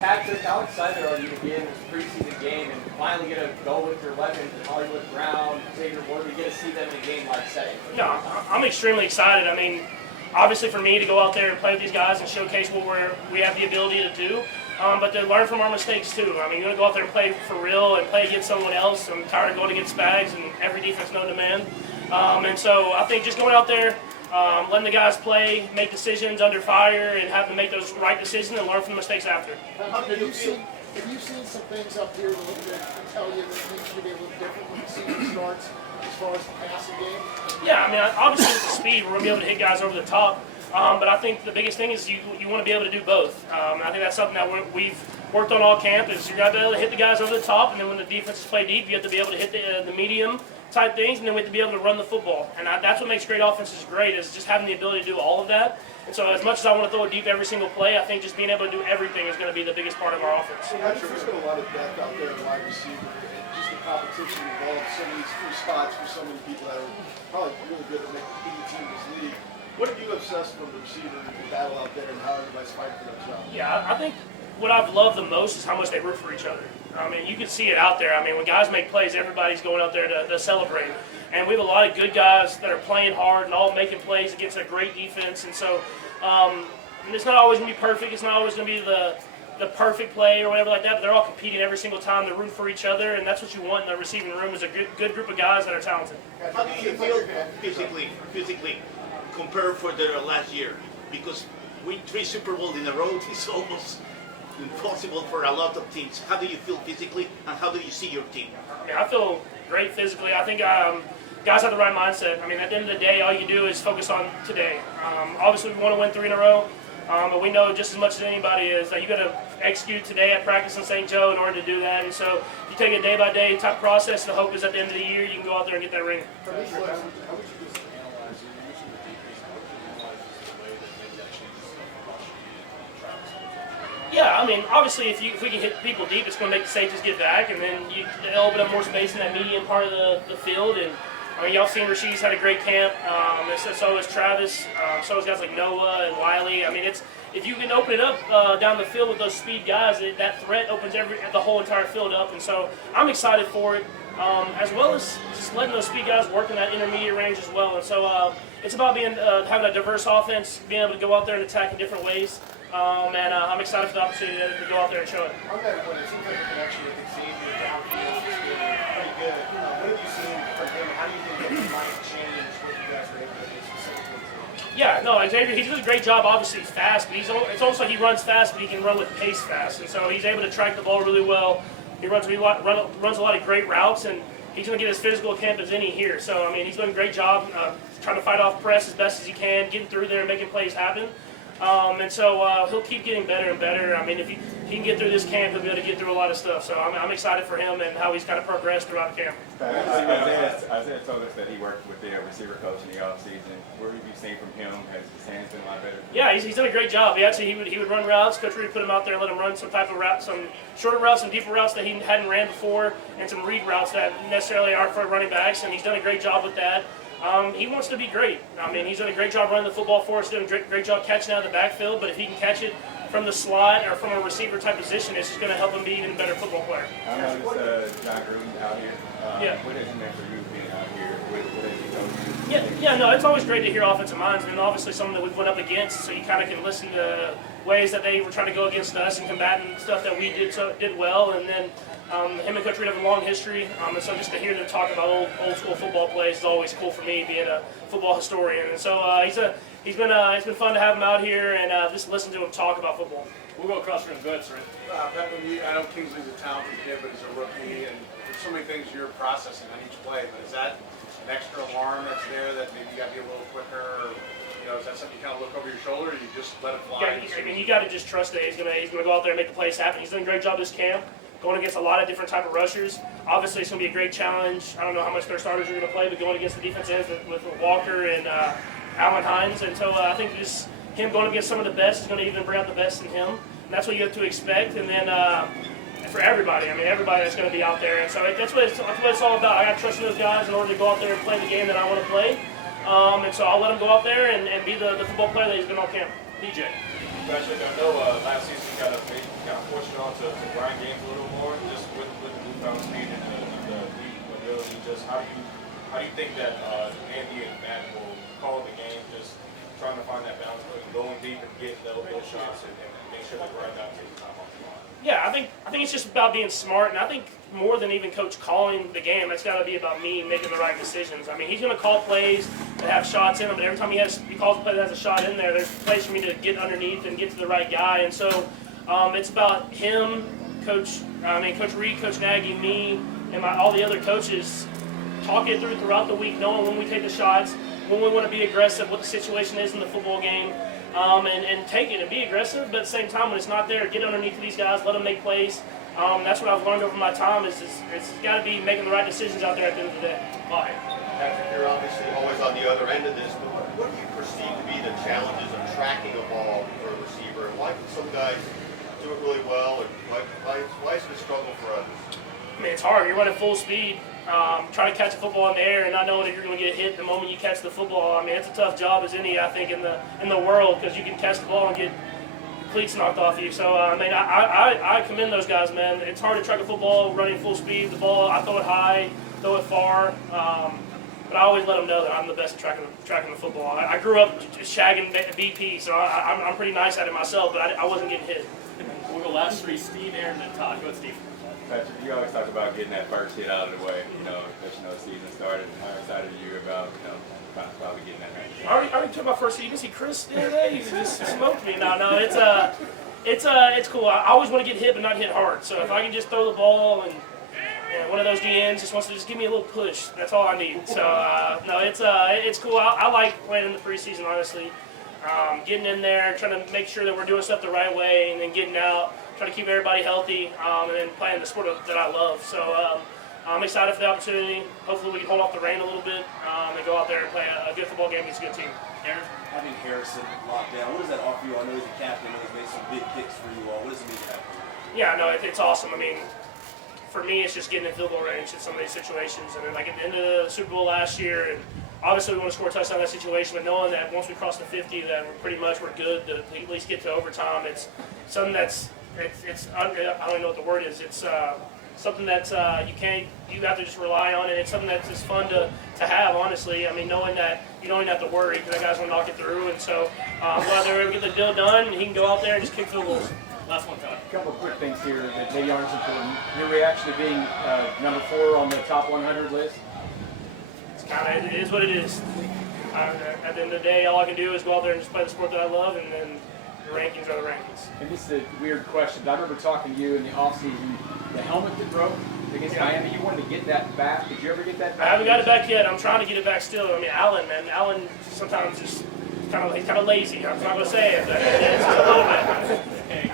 Patrick, how excited are you to be in this preseason game and finally get to go with your weapons and Hollywood Brown, Xavier Ward, we get to see them in a game-like setting? No, I'm extremely excited. I mean, obviously for me to go out there and play with these guys and showcase what we have the ability to do, but to learn from our mistakes too. I mean, you're going to go out there and play for real and play against someone else. I'm tired of going against Spags and every defense known to man. And so I think just going out there, letting the guys play, make decisions under fire, and have them make those right decisions and learn from the mistakes after. Have you seen some things up here that tell you that things should be a little different when the season starts as far as the passing game? Yeah, I mean, obviously with the speed, we're going to be able to hit guys over the top. But I think the biggest thing is you want to be able to do both. I think that's something that we've worked on all camp is you got to be able to hit the guys over the top, and then when the defenses play deep, you have to be able to hit the medium type things, and then we have to be able to run the football. And that's what makes great offenses great is just having the ability to do all of that. And so as much as I want to throw it deep every single play, I think just being able to do everything is going to be the biggest part of our offense. Patrick, there's been a lot of depth out there in wide receiver, and just the competition involved so many free spots for so many people that are probably really good to make any team in this league. What have you obsessed from the receiver and the battle out there and how everybody's fighting for that job? Yeah, I think what I've loved the most is how much they root for each other. I mean, you can see it out there. I mean, when guys make plays, everybody's going out there to celebrate. And we have a lot of good guys that are playing hard and all making plays against a great defense. And so and it's not always going to be perfect. It's not always going to be the perfect play or whatever like that, but they're all competing every single time. They're rooting for each other, and that's what you want in the receiving room is a good group of guys that are talented. How do you feel physically compared for the last year? Because win 3 Super Bowls in a row is almost impossible for a lot of teams. How do you feel physically, and how do you see your team? I feel great physically. I think guys have the right mindset. I mean, at the end of the day, all you do is focus on today. Obviously, we want to win 3 in a row, but we know just as much as anybody is that you got to execute today at practice in St. Joe in order to do that. And so you take it day by day type process. The hope is at the end of the year you can go out there and get that ring. For me, how would you just analyze your use of the defense? How would you analyze the way that maybe that changes the rushing and Travis? Yeah, I mean, obviously, if we can hit people deep, it's going to make the safeties get back, and then it'll open up more space in that medium part of the field. And I mean, y'all seen Rasheed's had a great camp. So has Travis. So has guys like Noah and Wiley. I mean, if you can open it up down the field with those speed guys, that threat opens the whole entire field up. And so I'm excited for it, as well as just letting those speed guys work in that intermediate range as well. And so it's about having a diverse offense, being able to go out there and attack in different ways. And I'm excited for the opportunity to go out there and show it. On that one, it seems like the connection with Xavier downfield is pretty good. What have you seen from him? How do you think that might change what you guys are able to do specifically today? Yeah, no, Xavier, he does a great job. Obviously, he's fast, but it's almost like he runs fast, but he can run with pace fast. And so he's able to track the ball really well. He runs a lot of great routes, and he's going to get as physical a camp as any here. So, I mean, he's doing a great job trying to fight off press as best as he can, getting through there and making plays happen. And so he'll keep getting better and better. I mean, if he can get through this camp, he'll be able to get through a lot of stuff. So I'm excited for him and how he's kind of progressed throughout camp. Isaiah told us that he worked with the receiver coach in the offseason. What have you seen from him? Has his hands been a lot better? Yeah, he's done a great job. He would run routes. Coach Reed put him out there and let him run some type of route, some shorter routes, some deeper routes that he hadn't ran before, and some read routes that necessarily aren't for running backs. And he's done a great job with that. He wants to be great. I mean, he's done a great job running the football for us, doing a great job catching out of the backfield. But if he can catch it from the slot or from a receiver type position, it's just going to help him be an even better football player. I noticed John Gruden out here. Yeah. What has it meant for you being out here? What has he told you? Yeah, no, it's always great to hear offensive minds, and obviously someone that we've went up against, so you kind of can listen to ways that they were trying to go against us and combating stuff that we did well, and then him and Coach Reed have a long history, and so just to hear them talk about old school football plays is always cool for me, being a football historian. And so it's been fun to have him out here and just listen to him talk about football. We'll go across from the vets, right? Pat, I know Kingsley's a talented kid, but he's a rookie, and there's so many things you're processing on each play. But is that an extra alarm that's there that maybe you got to be a little quicker? Or, is that something you kind of look over your shoulder, or you just let it fly? I mean, you got to just trust that he's gonna go out there and make the plays happen. He's done a great job this camp, going against a lot of different type of rushers. Obviously, it's going to be a great challenge. I don't know how much their starters are going to play, but going against the defense ends with Walker and Allen Hines. And so I think just him going against some of the best is going to even bring out the best in him. And that's what you have to expect. And then for everybody, I mean, everybody that's going to be out there. And so that's what it's all about. I got to trust in those guys in order to go out there and play the game that I want to play. And so I'll let him go out there and be the football player that he's been all camp. DJ. Patrick, I know last season you got a kind of force you all to grind games a little more, just with the newfound speed and the deep ability? Just how do you think that Andy and Matt will call the game? Just trying to find that balance between going deep and getting those shots and make sure they grind out takes time off the line. Yeah, I think it's just about being smart, and I think more than even coach calling the game, it's got to be about me making the right decisions. I mean, he's going to call plays that have shots in them, but every time he calls a play that has a shot in there, there's a place for me to get underneath and get to the right guy. And so it's about him, Coach Reed, Coach Nagy, me, and all the other coaches talking it throughout the week, knowing when we take the shots, when we want to be aggressive, what the situation is in the football game. And take it and be aggressive, but at the same time, when it's not there, get underneath these guys, let them make plays. That's what I've learned over my time is it's got to be making the right decisions out there at the end of the day. Hi. Patrick, you're obviously always on the other end of this, but what do you perceive to be the challenges of tracking a ball for a receiver? And why can some guys do it really well, and why is it a struggle for others? I mean, it's hard. You're running full speed, trying to catch a football in the air and not knowing if you're going to get hit the moment you catch the football. I mean, it's a tough job as any, I think, in the world, because you can catch the ball and get cleats knocked off you. So, I mean, I commend those guys, man. It's hard to track a football running full speed. The ball, I throw it high, throw it far. But I always let them know that I'm the best at tracking the football. I grew up just shagging BP, so I'm pretty nice at it myself, but I wasn't getting hit. We'll go last three, Steve, Aaron, and Todd. Go ahead, Steve. Patrick, you always talk about getting that first hit out of the way, let you know the season started. How excited are you about, probably getting that right? I already took my first hit. You can see Chris the other day. He just smoked me. No, it's cool. I always want to get hit, but not hit hard. So if I can just throw the ball and one of those DNs just wants to just give me a little push, that's all I need. So no, it's cool. I like playing in the preseason, honestly. Getting in there, trying to make sure that we're doing stuff the right way, and then getting out, trying to keep everybody healthy, and then playing the sport that I love. So I'm excited for the opportunity. Hopefully we can hold off the rain a little bit and go out there and play a good football game against a good team. Aaron? Having Harrison locked down, what does that offer you? I know he's a captain and he's made some big kicks for you all. What does it mean to have him? Yeah, no, it's awesome. I mean, for me, it's just getting in field goal range in some of these situations. And then, like, at the end of the Super Bowl last year, and obviously we want to score a touchdown in that situation, but knowing that once we cross the 50, that we're good to at least get to overtime. It's something that's I don't even know what the word is. It's something that you have to just rely on, and it's something that's just fun to have, honestly. I mean, knowing that you don't even have to worry because that guy's going to knock it through. And so I'm glad they're able to get the deal done, and he can go out there and just kick field goals. Last one, Todd. A couple of quick things here that maybe aren't as important. Your reaction to being number 4 on the top 100 list? It is what it is. At the end of the day, all I can do is go out there and just play the sport that I love, and then the rankings are the rankings. And this is a weird question, but I remember talking to you in the offseason. The helmet that broke against Miami, you wanted to get that back. Did you ever get that back? I haven't got it back yet. I'm trying to get it back still. I mean, Allen sometimes just he's kind of lazy. I'm not going to say it, but it's a little bit.